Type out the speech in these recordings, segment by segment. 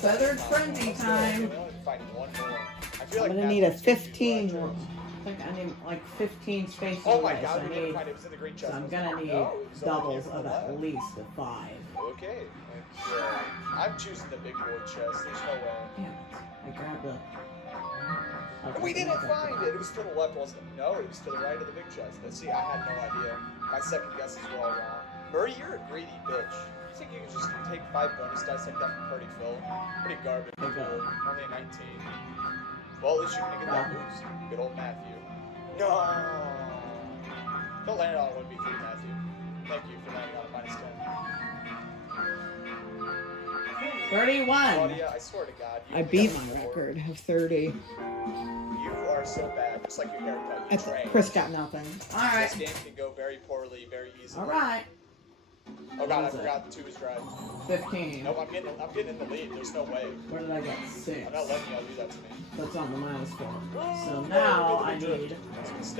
Feathered frenzy time. We only find one more. I feel I'm like gonna need a 15. I think I need like 15 spaces. Oh my away, god, so we didn't find it. It was in the green chest. I'm gonna need No, it was over doubles here of on the at left. least a 5. Okay. I'm choosing the big boy chest. There's no way. Damn it. I grabbed the... We didn't find it. It was to the left, wasn't it? No, it was to the right of the big chest. Let's see, I had no idea. My second guesses were all wrong. Murray, you're a greedy bitch. You think you can just take 5 bonus dice like that from Party Phil? Pretty garbage. Okay. Only a 19. Well, at least you're gonna get that boost. Good old Matthew. No! Don't land it on a 1v3, Matthew. Thank you for landing on a -10. 31. Claudia, I swear to God. I beat my record of 30. You are so bad, just like your haircut. You trained. Chris got nothing. Alright. This game can go very poorly, very easily. Alright. Oh god, I forgot the 2 was drive. 15. Nope, I'm getting in the lead. There's no way. Where did I get? 6. I'm not letting y'all do that to me. That's on the -4. So now I need to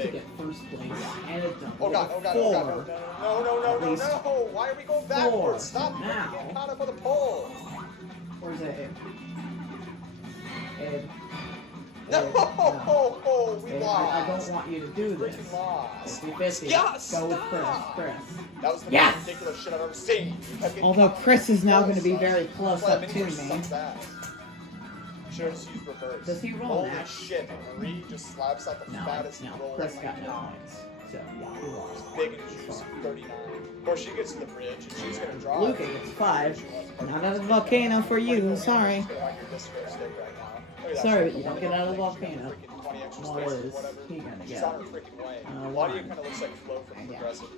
get first place and it done. Oh god, oh god, oh god, no. Why are we going backwards? Stop now. getting caught up on the pole. Where's Abe? Abe. No, we Abe, lost. I don't want you to do this. Freaking lost. 50-50. Yeah, Go with Chris. stop. Chris. That was the Yes! most ridiculous shit I've ever seen. Although Chris is now going to be very close up to me. Should have just used reverse. Does he roll Holy that? shit, and Marie just slaps out the fattest No, roll. Chris got no points. So, yeah, he lost. Big and juicy, 39. Of course, she gets to the bridge, and she's going to draw. Luca gets 5. Not out of the volcano for you, sorry. Sorry, but you don't get out of the volcano. What is he gonna She's get? on her freaking way. Claudia kind of looks like Flo from Progressive.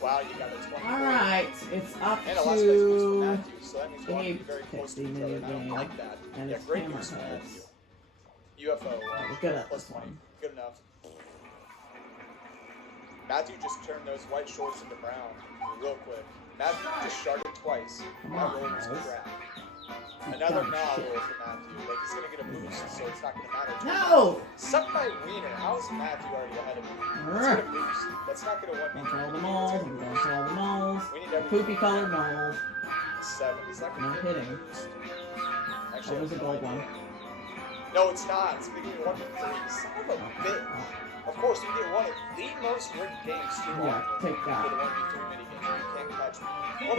Wow, you got a 20. Alright, it's up And a last place boost for to Matthew, so that means we'll have to be very close to each other. And I don't game. like that. And Yeah, it's great boost for Matthew. Hammerheads. UFO, We're good at plus this 20. one. Good enough. Matthew just turned those white shorts into brown real quick. Matthew just sharded twice. That roll was crap. Another nah roll for Matthew. Like, he's gonna get a boost, so it's not gonna matter. No! Suck my wiener. How is Matthew already ahead of me? Let's get a boost. That's not gonna win me. Going for all the moles, I'm going for all the moles. We need every Poopy colored moles. 7. Is that gonna Not get me a hitting. boost? That Actually, was a gold one. No, it's not. It's gonna give me 1 for 3. Son of a bitch. Of course, you get one of the most rigged games too. Yeah, take that. For the 1v3 minigame. You can't catch me.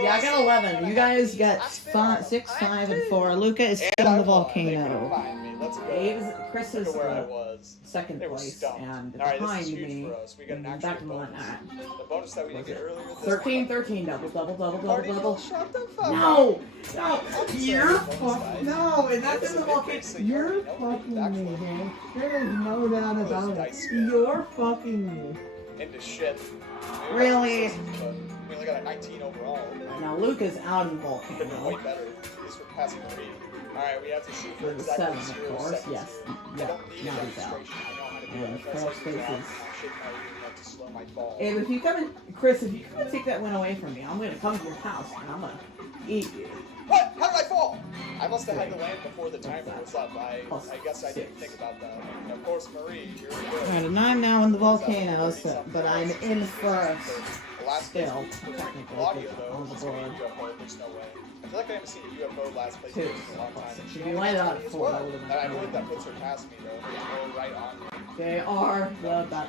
Yeah, I got 11. You guys got 6, 5, and 4. Luca is still in the volcano. Abe's, Chris is second place, and behind me, and back in line. The bonus that we didn't get earlier. 13, double. Shut the fuck up. No! You're fucking, no, and that's in the volcano. You're fucking me, man. There is no doubt about it. You're fucking me. Into shit. Really? We only got a 19 overall. Now Luca's out of the Could have been way volcano. better. At least we're passing the read. Alright, we have to shoot for For the exactly 7, 0 of course, seconds. yes. I Yeah, don't need a now he's out. demonstration. I know how to do And that. That's 4 like the ground. spaces. I shake my ear enough to slow my fall. And if you come in, Chris, if you come and take that win away from me, I'm gonna come to your house and I'm gonna eat you. What? How did I fall? I must have had to land before the timer was up. I guess I didn't 6. think about that. And of course, Marie, you're good. Alright, and I'm now in the volcano, so, but I'm in first. The last place Still, boost for technically, Claudia, on though, the is gonna be board. a UFO. There's no way. I feel like I haven't seen a UFO last place 2. boost in a long time. If you landed on As 4, well. I would've And I know been that puts her past me, though. They roll right on me.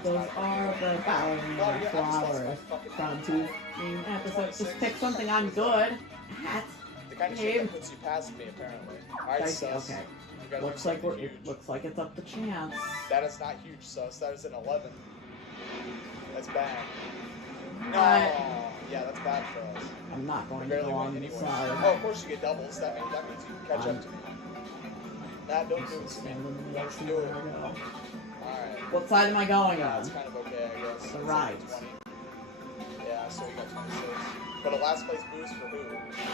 Those are the ballerina flowers from 2 episodes. Just pick something I'm good at. The kind of shit that puts you past me, apparently. Alright, sus. Okay. You gotta Looks do like something it huge. looks like it's up to chance. That is not huge, sus. That is an 11. That's bad. No. Right. Yeah, that's bad for us. I'm not We going to barely go win on the anyway. side. Oh, of course you get doubles. That means you can catch up to me. That don't do it to me. Don't do it. Alright. What side am I going That's on? kind of okay, I guess. The It's right. like 20. Yeah, so we got 26. But a last place boost for who?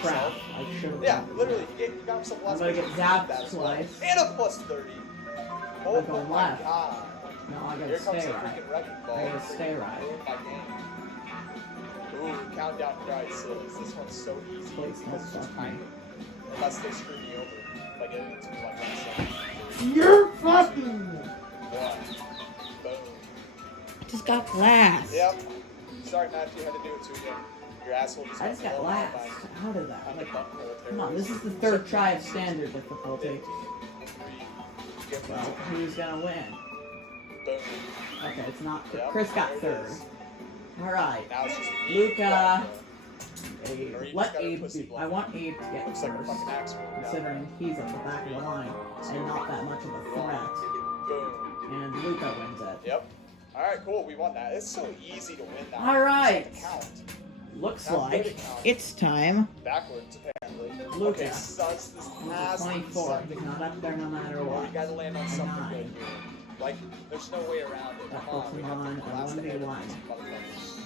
Crap. Yourself? I should have. Yeah, literally, you got himself I'm last gonna place. get boost. zapped That as well. twice. And a plus 30. Oh I'm going my left. god. No, I Here gotta comes stay the right. freaking wrecking ball. I gotta stay right. Ruined my game. Ooh, countdown prices. This one's so easy Please because it's don't just fuck me. tiny. Unless they screw me over by getting into me like that. You're fucking. One. Boom. Just got glass. Yep. Sorry, Matthew, had to do it to you. Your asshole just I just got blown last. by How did that? on the Like, butthole come on, this is the terrorist. third try of standard difficulty. 15, 3, get Well, who's gonna win? boom. Okay, it's not. Yep, Chris got there it third. is. Alright. Now it's just Luca. Or you Let just gotta Abe pussy be. block. I want Abe to get Looks like a first, fucking axe move now. considering he's at the back of the line and not that much of a threat. Boom. And Luca wins it. Yep. Alright, cool, we won that. It's so easy to win that. Alright. It's not to count. Looks Not good like at counting. it's time. Backwards, apparently. Luca. Okay, sus, this has to be 24. something. He's not up there no matter Or what. you gotta land on something 9. good here. Like, there's no way around it. That Come on, puts we him have on to a blast ahead of 1v1. these motherfuckers.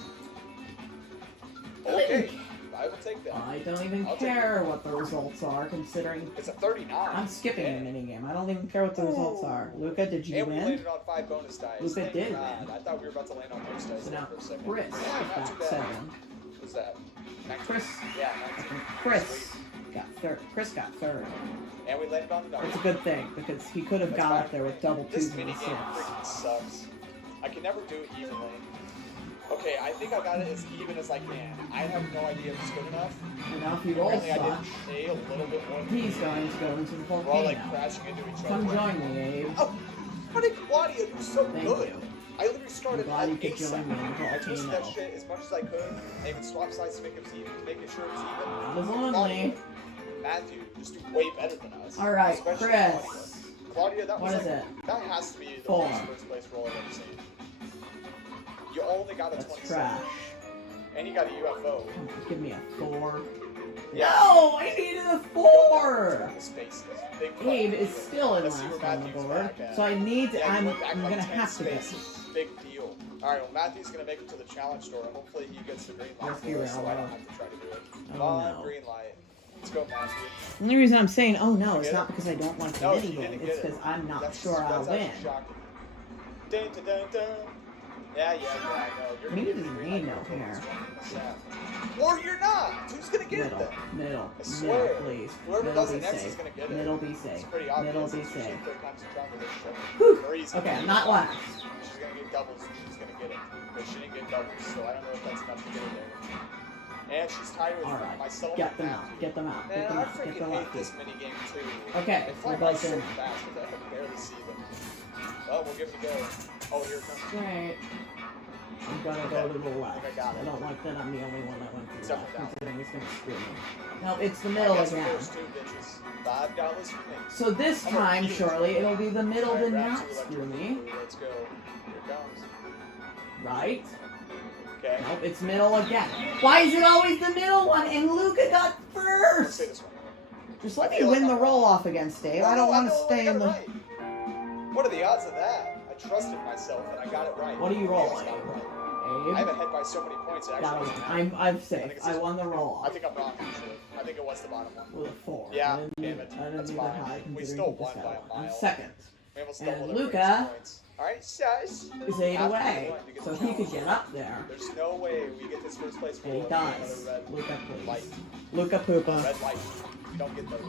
Okay, I will take that. I don't even I'll take care what the results are, considering It's a 39. I'm skipping the minigame. I don't even care what the results are. Luca, did you And we win? landed on 5 bonus dice. Luca Thank did God. win. I thought we were about to land on those dice So now for a second. Chris Yeah, not got too bad. 7. What's that? 19? Chris, Yeah, 19. Chris got third. Chris got third. And we landed on the number. It's a good thing because he could have That's got fine. up there with double This twos and minigame six. freaking sucks. I can never do it evenly. Okay, I think I got it as even as I can. I have no idea if it's good enough. And now if he rolls Apparently I such, did pay a little bit more. he's going to go into the We're all like volcano. crashing into each other. Come join me, Abe. Oh, how did Claudia do so Thank good? you. I literally started I'm glad you at could 8 join me in the seconds. I twisted that volcano. shit as much as I could. I even swapped sides to make it even, making sure it was even. Not as lonely. Matthew just do way better than us. Alright, Especially Chris. Claudia, that What was is like, it? That has to be the 4. worst first place roll I've ever seen. You only got a That's 27. trash. And you got a UFO. Give me a 4. Yeah. No! I needed a 4! Spaces. Big Abe fucking is deal. still in Let's see last where on the Matthew's board, back at. so I need to. Yeah, I'm you went back like gonna 10 have to get. spaces. Big deal. Alright, well, Matthew's gonna make it to the challenge door. Hopefully he gets the green light Rescue for us, so I railroad. don't have to try to do it. Oh, Come on, no. green light. Let's go, Matthew. The only reason I'm saying, oh no, You it's get not it? because I don't like the No, you minigame. didn't It's get it. because I'm not That's, sure I'll that's win. actually shocking. Dun, dun, dun, dun. Yeah, I know. You're Me gonna get doesn't the green need light no for this hair. one. Yeah. Or you're not. Who's gonna get it Middle, then? middle, I swear. middle, please. Whoever Middle does be it next is safe. gonna get it. Middle be It's safe. pretty obvious. Middle be It's usually safe. third time's a charm with this shit. Whew. Marie's Okay, gonna I'm get not it. last. She's gonna get doubles and she's gonna get it. But she didn't get doubles, so I don't know if that's enough to get her there. And she's tied with Alright, my settlement. get them Matthew. out, get them out, Man, get them I out, get freaking them hate out. this minigame too. Okay, They we're fly by both so in. fast, but I can barely see them. Well, we'll give it a go. Oh, here it comes. Right. I'm gonna go to the left. I got it. I don't like that I'm the only one that went to the Except left, for that. considering it's gonna screw me. No, it's the middle I guess again. first two bitches. $5 for me. So this I'm gonna time, eat it. surely, it'll be the middle Alright, did grab not two screw electric me. blue. Let's go. Here it comes. Right? Okay. Nope, it's middle again. Why is it always the middle one? And Luca got Let's first! say this one. Just let I me feel win like the I'm roll off against Dave. I don't want to stay in the. Right. What are the odds of that? I trusted myself and I got it right. What are you I almost rolling? got it right. I have Abe? a head by so many points. It actually That was, doesn't matter. I'm I safe. think it's I just- won the roll I off think I'm wrong actually. I think it was the bottom one. with a 4. Yeah, I didn't damn need- it. I didn't That's need fine. that high We considering still he won just by got a I'm mile. second. We almost And doubled Luca everybody's points. Alright, Sash. Is 8 away, so he could get up there. There's no way we get this first place And he roll does. another red Luca, light. please. Luca Poopa. Red light. We don't get those.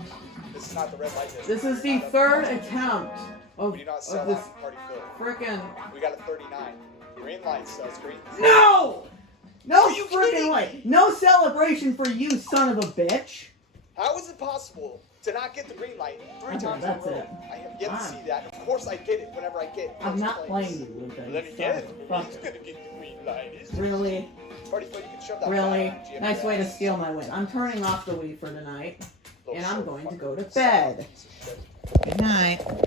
This is not the red light district. This is the third attempt We do not sell of this out party fill. frickin'. We got a 39. Green light, so it's green. No! No Are you frickin' kidding way! No celebration for you, son of a bitch! How is it possible to not get the green light 3 Okay, times that's in a row? it. I have yet to Fine. see that. Of course I get it whenever I get I'm first not place. playing you, Luca. Well, then you again, son of a he's fucker. gonna get the green light. Isn't he? Really? Party fill, you can shove that Really? back on Nice way to GMS. steal my win. I'm turning off the Wii for tonight, Little and I'm short going to fucking go to son of a bed. piece of shit. Good night.